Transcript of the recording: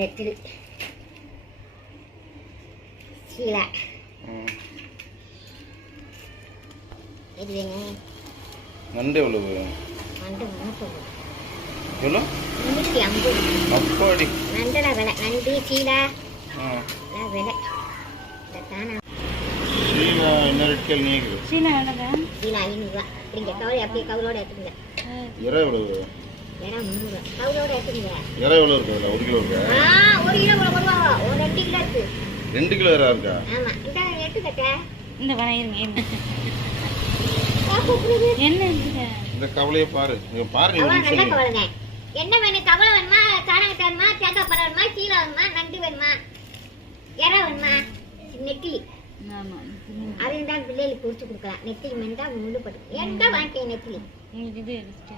நெத்திலி சீலா இது வேணும். நண்டு எவ்வளவு? நண்டு 40. எவ்வளோ? 350. அப்பாடி. நண்டடா விலை. நண்டு சீலா விலை. சீலா என்ன ரேட் கேள்வி நீங்க? சீலா எவ்வளோங்க? சீலா 500 ரூபா. இங்க கவலை அப்படியே கவலோட எடுத்துங்க. இறை எவ்வளவு? இறை 300. கவலோட எடுத்துங்க. இறை எவ்வளோ இருக்கு அதில்? 1 கிலோ இருக்கா? 1 கிலோ போடுவா. ஒரு 2 கிலோ இருக்கு. 2 கிலோ இறா இருக்கா? ஆமா. இந்த எடுத்துக்கட்ட. இந்த வர இருங்க என்ன இருக்குங்க? இந்த கவலையை பாரு. நீங்க பாரு. அவன் நல்ல கவலைங்க. என்ன வேணும்? கவலை வேணுமா? காணாங்கட்ட வேணுமா? தேங்காய் பழம் வேணுமா? சீலா வேணுமா? நண்டு வேணுமா? இறை வேணுமா? நெத்திலி. ஆமா. அதுதான் பிள்ளைகளுக்கு பொரிச்சு கொடுக்கலாம். நெத்திலி மெண்டா முள்ளு பட்டு. எந்த வாங்கிக்க நெத்திலி? இது